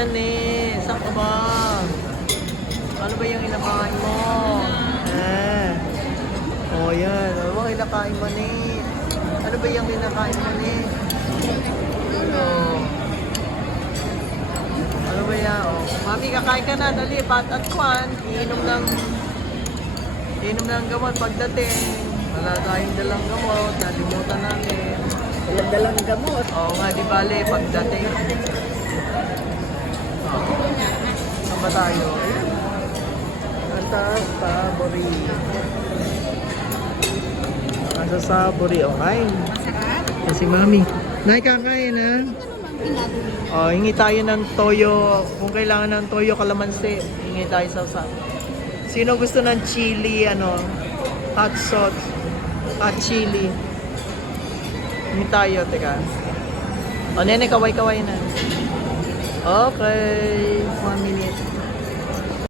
Yan eh, saan ka ba? Ano ba yung inakain mo? Oh, yan. Ano ba kinakain mo ni? Ano ba yung kinakain mo ni? Ano? Ano ba yan? Oh. Mami, kakain ka na. Dali, pat at kwan. Inom ng gamot pagdating. Wala tayong dalang gamot. Nalimutan natin. Walang dalang gamot. Oo nga, di bale, pagdating. Saan ba tayo? Nasa Sabori. Nasa Sabori, okay. Masarap. Kasi mami. Nay, kakain ha? Oh, hingi tayo ng toyo. Kung kailangan ng toyo kalamansi, hingi tayo sa. Sino gusto ng chili, hot sauce, hot chili? Hingi tayo, teka. O, nene, kaway-kaway na. Okay.